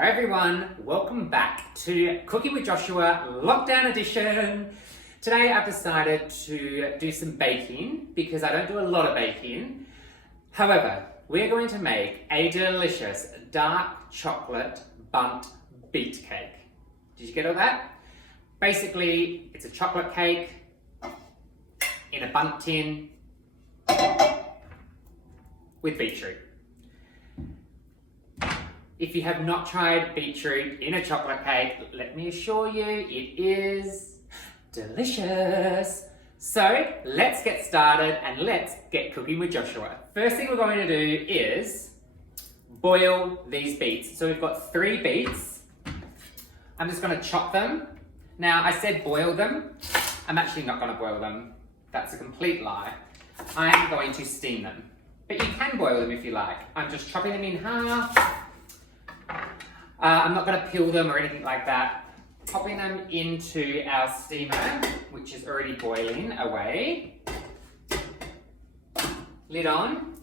Hi everyone, welcome back to Cooking with Joshua Lockdown Edition. Today I've decided to do some baking because I don't do a lot of baking. However, we're going to make a delicious dark chocolate Bunt beet cake. Did you get all that? Basically, it's a chocolate cake in a Bunt tin with beetroot. If you have not tried beetroot in a chocolate cake, let me assure you, it is delicious. So let's get started and let's get cooking with Joshua. First thing we're going to do is boil these beets. So we've got 3 beets. I'm just going to chop them. Now I said boil them. I'm actually not going to boil them. That's a complete lie. I am going to steam them. But you can boil them if you like. I'm just chopping them in half. I'm not going to peel them or anything like that. Popping them into our steamer, which is already boiling away. Lid on.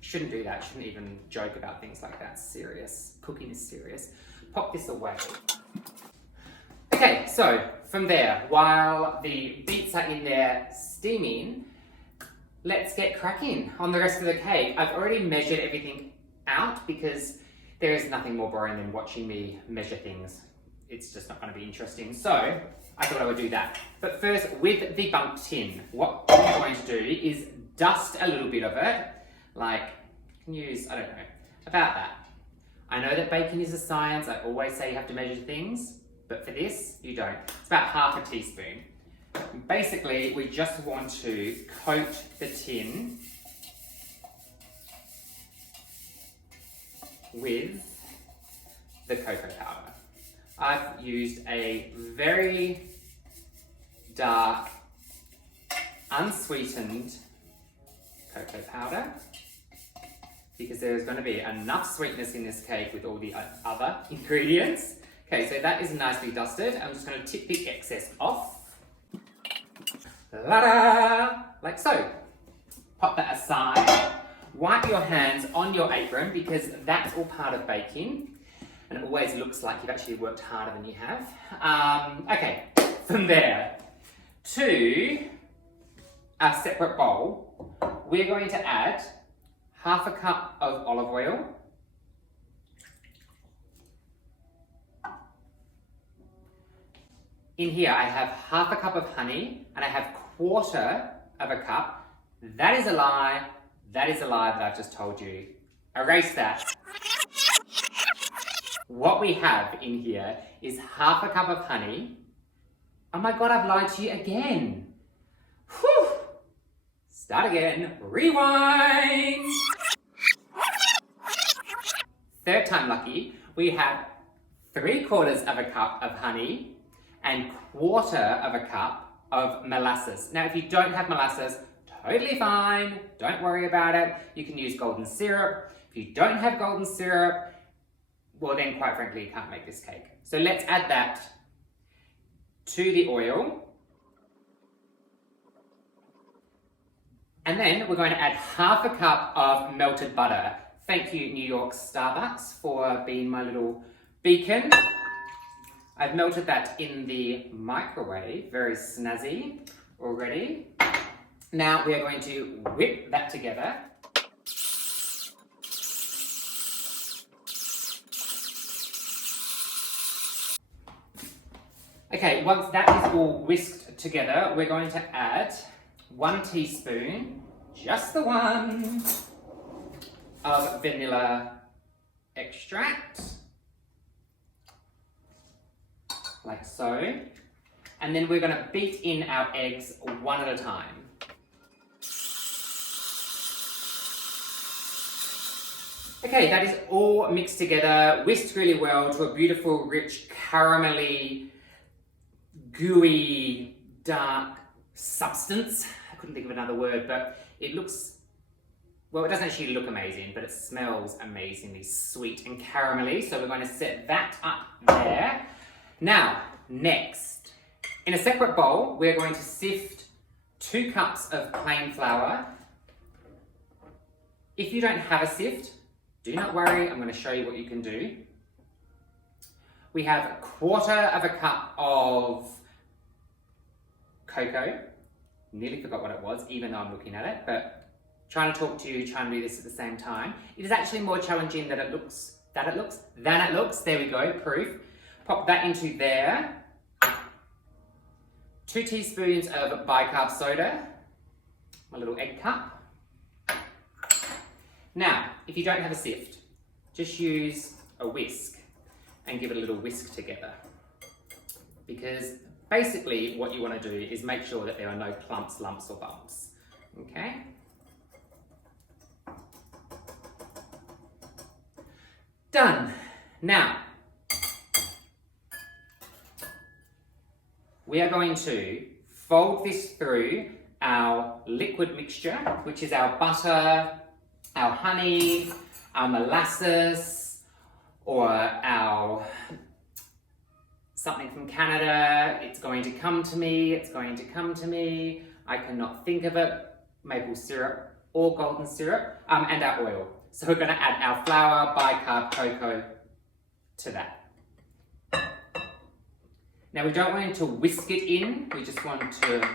Shouldn't do that. Shouldn't even joke about things like that. Serious. Cooking is serious. Pop this away. Okay, so from there, while the beets are in there steaming, let's get cracking on the rest of the cake. I've already measured everything out because there is nothing more boring than watching me measure things. It's just not going to be interesting. So I thought I would do that. But first, with the Bunt tin, what I'm going to do is dust a little bit of it. Like, you can use, I don't know, about that. I know that baking is a science. I always say you have to measure things, but for this, you don't. It's about half a teaspoon. Basically, we just want to coat the tin with the cocoa powder. I've used a very dark, unsweetened cocoa powder because there's going to be enough sweetness in this cake with all the other ingredients. Okay, so that is nicely dusted. I'm just going to tip the excess off. La-da! Like so. Pop that aside. Wipe your hands on your apron because that's all part of baking and it always looks like you've actually worked harder than you have. Okay, from there to a separate bowl, we're going to add half a cup of olive oil, in here I have half a cup of honey and I have 1/4 of a cup. That is a lie. That is a lie that I've just told you. Erase that. What we have in here is half a cup of honey. Oh my God, I've lied to you again. Whew. Start again. Rewind. Third time lucky. We have 3/4 of a cup of honey and 1/4 of a cup of molasses. Now, if you don't have molasses, totally fine, don't worry about it. You can use golden syrup. If you don't have golden syrup, well then quite frankly, you can't make this cake. So let's add that to the oil. And then we're going to add half a cup of melted butter. Thank you, New York Starbucks, for being my little beacon. I've melted that in the microwave, very snazzy already. Now we are going to whip that together. Okay, once that is all whisked together, we're going to add 1 teaspoon, just the one, of vanilla extract, like so. And then we're going to beat in our eggs one at a time. Okay, that is all mixed together, whisked really well to a beautiful, rich, caramelly, gooey, dark substance. I couldn't think of another word, but it looks, well, it doesn't actually look amazing, but it smells amazingly sweet and caramelly. So we're going to set that up there. Now, next, in a separate bowl, we're going to sift 2 cups of plain flour. If you don't have a sift, do not worry, I'm going to show you what you can do. We have 1/4 cup of cocoa. Nearly forgot what it was, even though I'm looking at it, but trying to talk to you, trying to do this at the same time. It is actually more challenging than it looks. There we go, proof. Pop that into there. 2 teaspoons of bicarb soda. My little egg cup. Now, if you don't have a sift, just use a whisk and give it a little whisk together. Because basically what you want to do is make sure that there are no clumps, lumps or bumps. Okay? Done. Now, we are going to fold this through our liquid mixture, which is our butter, our honey, our molasses, or our something from Canada. It's going to come to me, I cannot think of it. Maple syrup or golden syrup, and our oil. So we're going to add our flour, bicarb, cocoa to that. Now we don't want to whisk it in, we just want to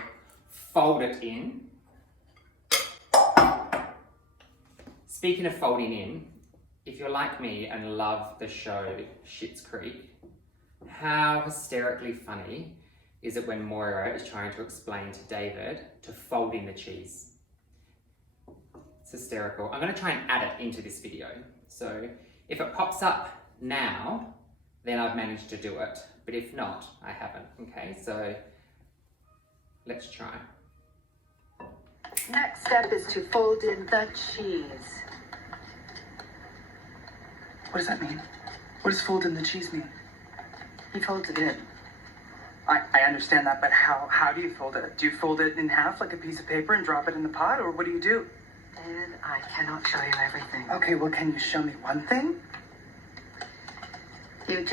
fold it in. Speaking of folding in, if you're like me and love the show Schitt's Creek, how hysterically funny is it when Moira is trying to explain to David to fold in the cheese? It's hysterical. I'm going to try and add it into this video. So if it pops up now, then I've managed to do it. But if not, I haven't. Okay, so let's try. Next step is to fold in the cheese. What does that mean? What does fold in the cheese mean? He folds it in. I understand that, but how do you fold it? Do you fold it in half like a piece of paper and drop it in the pot, or what do you do? David, I cannot show you everything. Okay, well, can you show me one thing? Here's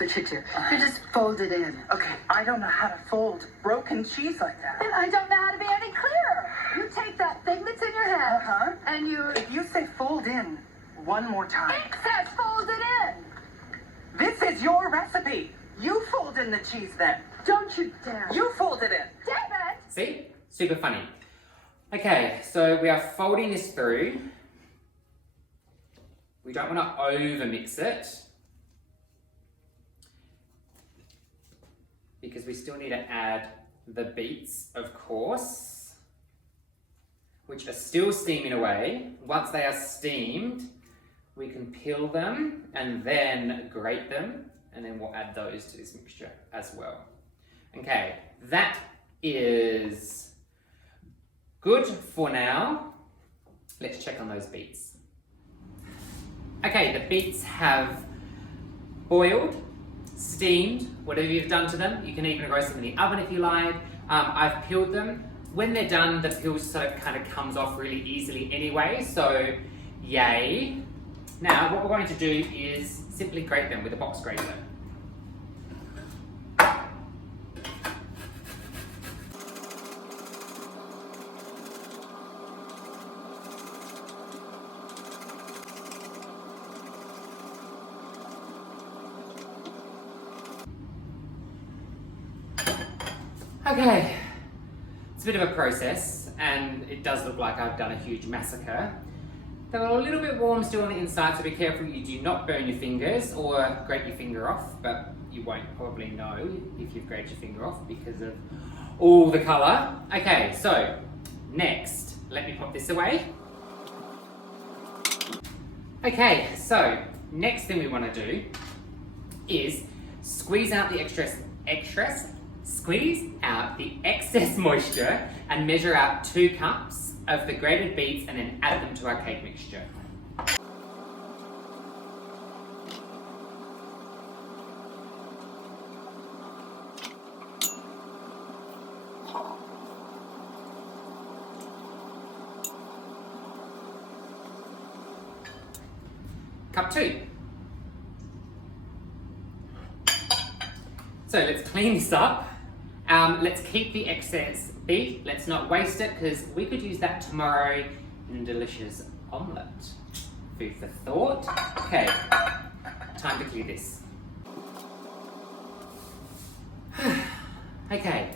what you do. You just fold it in. Okay, I don't know how to fold broken cheese like that. And I don't know how to be any clearer. You take that thing that's in your hand, and you... If you say fold in one more time. It says fold it in. This is your recipe. You fold in the cheese then. Don't you dare. You fold it in. David! See? Super funny. Okay, so we are folding this through. We don't want to over mix it, because we still need to add the beets, of course, which are still steaming away. Once they are steamed, we can peel them and then grate them, and then we'll add those to this mixture as well. Okay, that is good for now. Let's check on those beets. Okay, the beets have boiled, steamed, whatever you've done to them. You can even roast them in the oven if you like. I've peeled them. When they're done, the peel sort of kind of comes off really easily anyway, so yay. Now, what we're going to do is simply grate them with a box grater. Okay, it's a bit of a process, and it does look like I've done a huge massacre. They're a little bit warm still on the inside, so be careful you do not burn your fingers or grate your finger off, but you won't probably know if you've grated your finger off because of all the colour. Okay, so next, let me pop this away. Okay, so next thing we want to do is squeeze out the excess moisture and measure out 2 cups of the grated beets and then add them to our cake mixture. Cup 2. So let's clean this up. Let's keep the excess beet. Let's not waste it because we could use that tomorrow in a delicious omelette. Food for thought. Okay, time to clear this. Okay,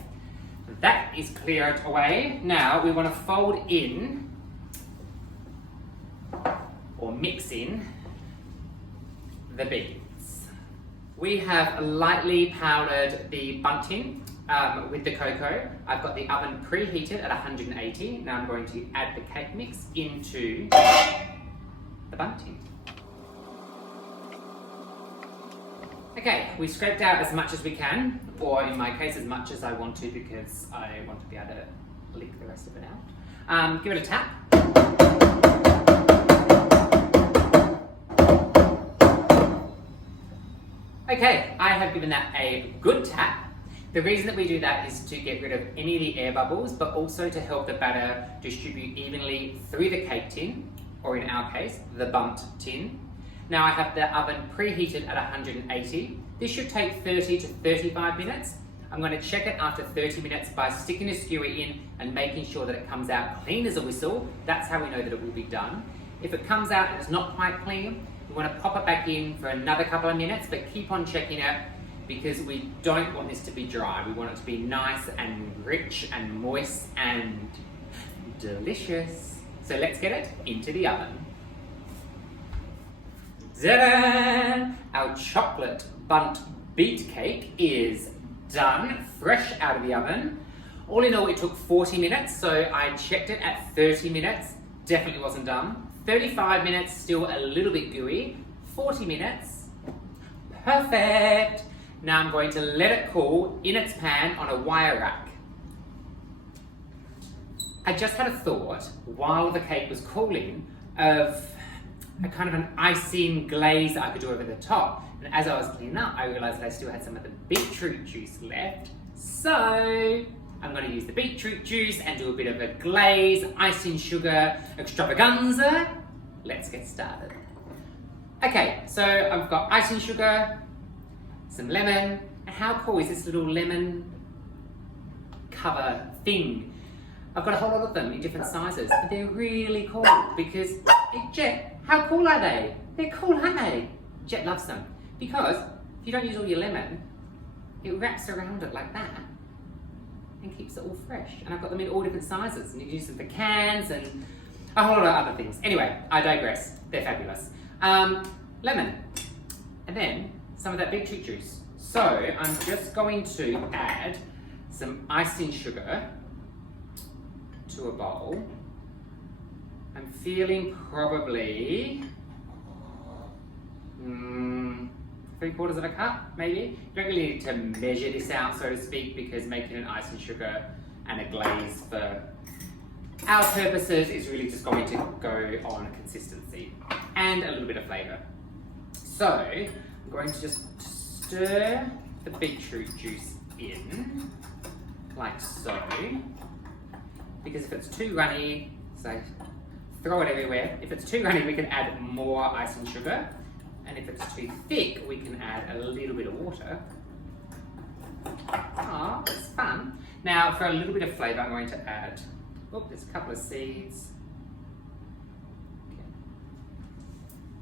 that is cleared away. Now we want to fold in or mix in the beets. We have lightly powdered the Bunt tin with the cocoa. I've got the oven preheated at 180. Now I'm going to add the cake mix into the Bunt tin. Okay, we scraped out as much as we can, or in my case as much as I want to because I want to be able to lick the rest of it out. Give it a tap. Okay, I have given that a good tap. The reason that we do that is to get rid of any of the air bubbles, but also to help the batter distribute evenly through the cake tin, or in our case, the Bunt tin. Now I have the oven preheated at 180. This should take 30 to 35 minutes. I'm going to check it after 30 minutes by sticking a skewer in and making sure that it comes out clean as a whistle. That's how we know that it will be done. If it comes out and it's not quite clean, we want to pop it back in for another couple of minutes, but keep on checking it because we don't want this to be dry. We want it to be nice and rich and moist and delicious. So let's get it into the oven. Ta-da! Our chocolate Bunt beet cake is done, fresh out of the oven. All in all, it took 40 minutes, so I checked it at 30 minutes. Definitely wasn't done. 35 minutes, still a little bit gooey. 40 minutes, perfect. Now I'm going to let it cool in its pan on a wire rack. I just had a thought while the cake was cooling of a kind of an icing glaze that I could do over the top. And as I was cleaning up, I realized that I still had some of the beetroot juice left. So I'm going to use the beetroot juice and do a bit of a glaze, icing sugar extravaganza. Let's get started. Okay, so I've got icing sugar, some lemon, and how cool is this little lemon cover thing? I've got a whole lot of them in different sizes, but they're really cool because, hey Jet, how cool are they? They're cool, aren't they? Jet loves them because if you don't use all your lemon, it wraps around it like that and keeps it all fresh. And I've got them in all different sizes, and you can use them for cans and a whole lot of other things. Anyway, I digress. They're fabulous. Lemon, and then some of that beetroot juice. So I'm just going to add some icing sugar to a bowl. I'm feeling probably 3/4 of a cup, maybe. You don't really need to measure this out, so to speak, because making an icing sugar and a glaze for our purposes is really just going to go on consistency and a little bit of flavour. So I'm going to just stir the beetroot juice in, like so. Because if it's too runny, so throw it everywhere. If it's too runny, we can add more icing sugar. And if it's too thick, we can add a little bit of water. Oh, that's fun. Now, for a little bit of flavour, I'm going to add, there's a couple of seeds. Okay.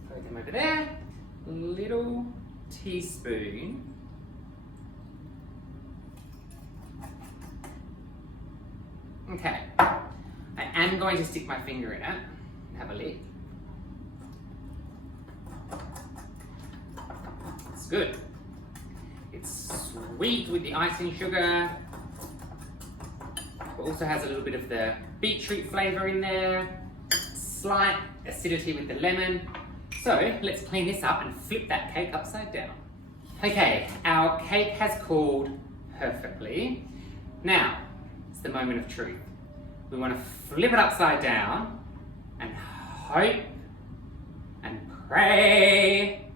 Throw them over there. A little teaspoon. Okay, I am going to stick my finger in it and have a lick. It's good. It's sweet with the icing sugar, but also has a little bit of the beetroot flavour in there, slight acidity with the lemon. So let's clean this up and flip that cake upside down. Okay, our cake has cooled perfectly. Now, it's the moment of truth. We want to flip it upside down and hope and pray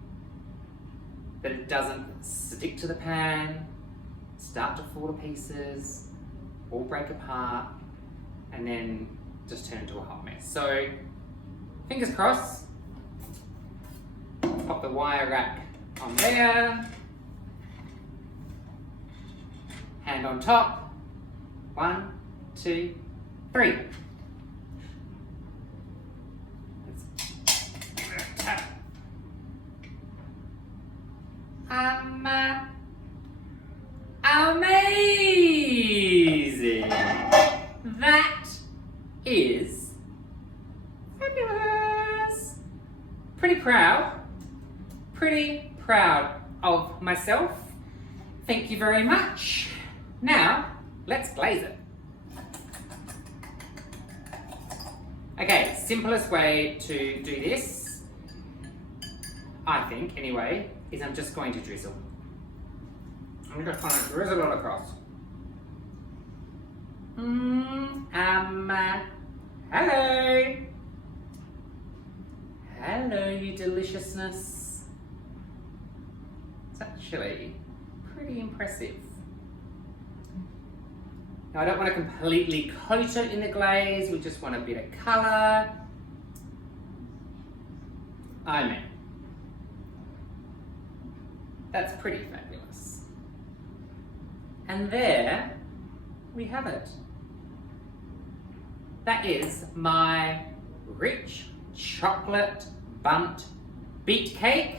that it doesn't stick to the pan, start to fall to pieces, or break apart, and then just turn into a hot mess. So, fingers crossed. Pop the wire rack on there. Hand on top. 1, 2, 3. Amazing! That is fabulous! Pretty proud of myself. Thank you very much. Now, let's glaze it. Okay, simplest way to do this, I think anyway, is I'm just going to drizzle. I'm going to kind of drizzle it across. Hello. Hello, you deliciousness. It's actually pretty impressive. Now I don't want to completely coat it in the glaze, we just want a bit of colour. I mean, that's pretty fabulous. And there we have it. That is my rich chocolate Bunt beet cake.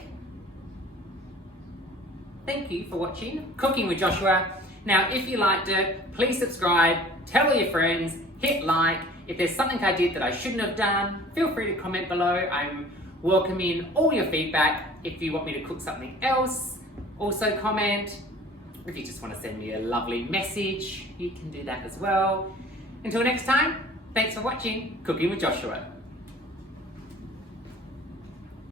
Thank you for watching Cooking with Joshua. Now, if you liked it, please subscribe, tell all your friends, hit like. If there's something I did that I shouldn't have done, feel free to comment below. I'm welcoming all your feedback. If you want me to cook something else, also comment. If you just want to send me a lovely message, you can do that as well. Until next time, thanks for watching Cooking with Joshua.